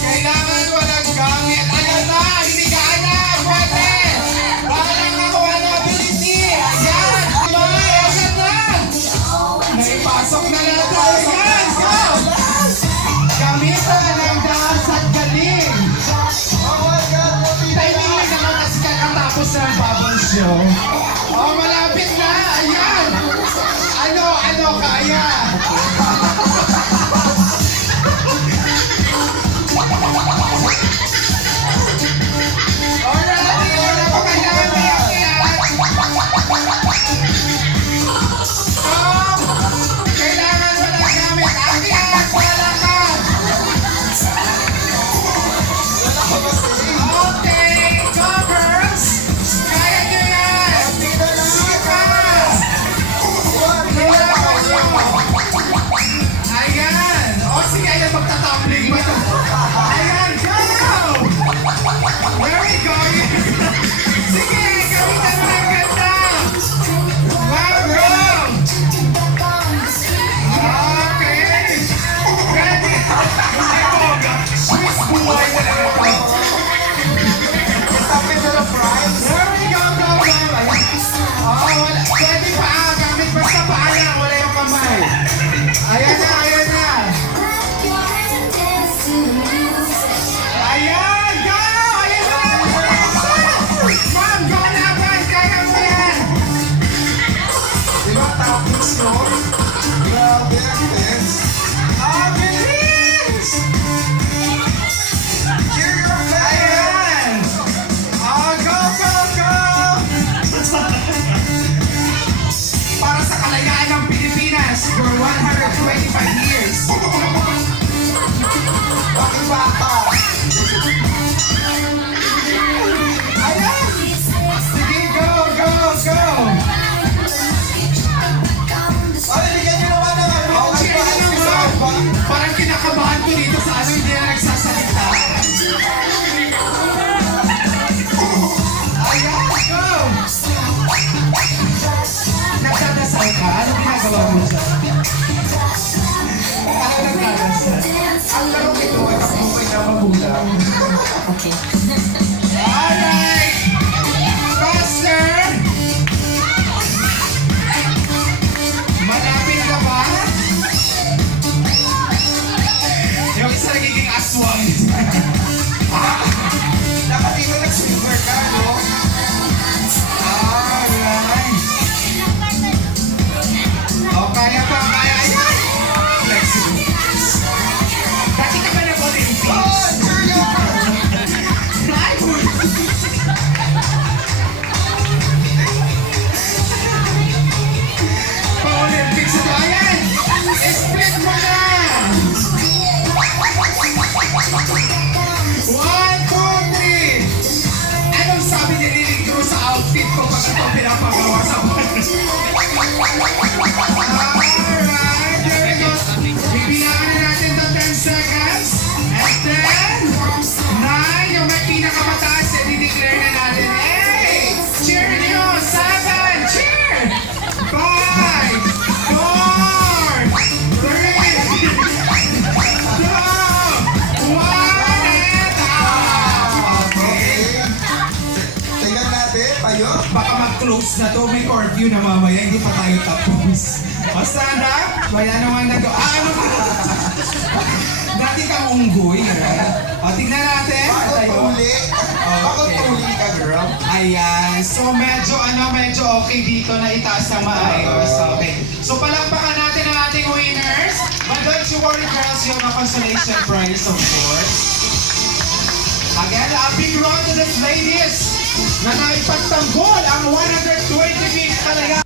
Kailangan walang gamit. Ano na? Hindi ka anak! Pwede! Parang ako ano ability! Ayan! May! Ayan na! Naipasok na natin! Ayan! Go! Gamitan ng dance at galing! Timing lang naman kasi kakatapos ng bubble show. Oh, malapit na! Ayan! Ano kaya? Magtatumbling ba ito? Ayan, go! There we go! Sige, gamitan mo ng ganda! Wow, go! Okay! Ready? Ay, boga! Swiss buhay na lang ito! Stop it to the prize! There we go, go, go! Oh, wala. Pwede pa, gamit basta paa lang, wala yung kamay. Ayan na, ayan na! Ayan! Go! Ayan na! Ma'am, go na! Guys, kaya mo yan! Diba tapos no? Grabe ang dance. Ang bilis! Cheer your fans! Ayan! Oh, go, go, go! Para sa kalayaan ng Pilipinas for 125 years. Bakit bata? Ayan! Sige, go, go, go! Ay, bigyan nyo naman ng ano? Oh, cheer na naman! Parang kinakabahan ko dito sa ano hindi na nagsasalita. Ayan, go! Nagdadasal ka? Ano ginagawa mo dyan? Ano nagdadasal? Ang laro ito ay kapupay na magulang. Okay. Alright! Faster! Malapit na ba? Yung isa nagiging aswang. Dapat dito nag-swimmer ka, no? Alright! O, kaya pa, kaya. Ayan! Flexible. Dati ka ba nag-Olympics? Oh, cheer your! Ay, boy! Pa-Olympics ito. Ayan! Split mo na! 1, 2, 3! Anong sabi ni Lily Cruz sa outfit ko pag ito pinapagawa sa mga? Alright, there we go. Bibilangan na natin to 10 seconds. And then, 9, yung may pinakamataas, i-declare na natin. 8, cheer nyo! 7, cheer! 5, 4, 3, 2, 1, and out! Okay. Tingnan natin, payo. Baka mag-close na to, may curfew na mamaya, hindi pa tayo tapos. O, stand up. Wala naman ano ba? Dati kang unggoy, right? O, tignan natin. Bakit Tayo. tuli? Bakit tuli ka, girl? Ayan. So, medyo okay dito na itaas ng maayos. Okay. So, palakpakan natin ang ating winners. But don't you worry, girls, you have a consolation prize, of course. Again, a big round to the ladies na naipagtanggol ang 120 feet talaga.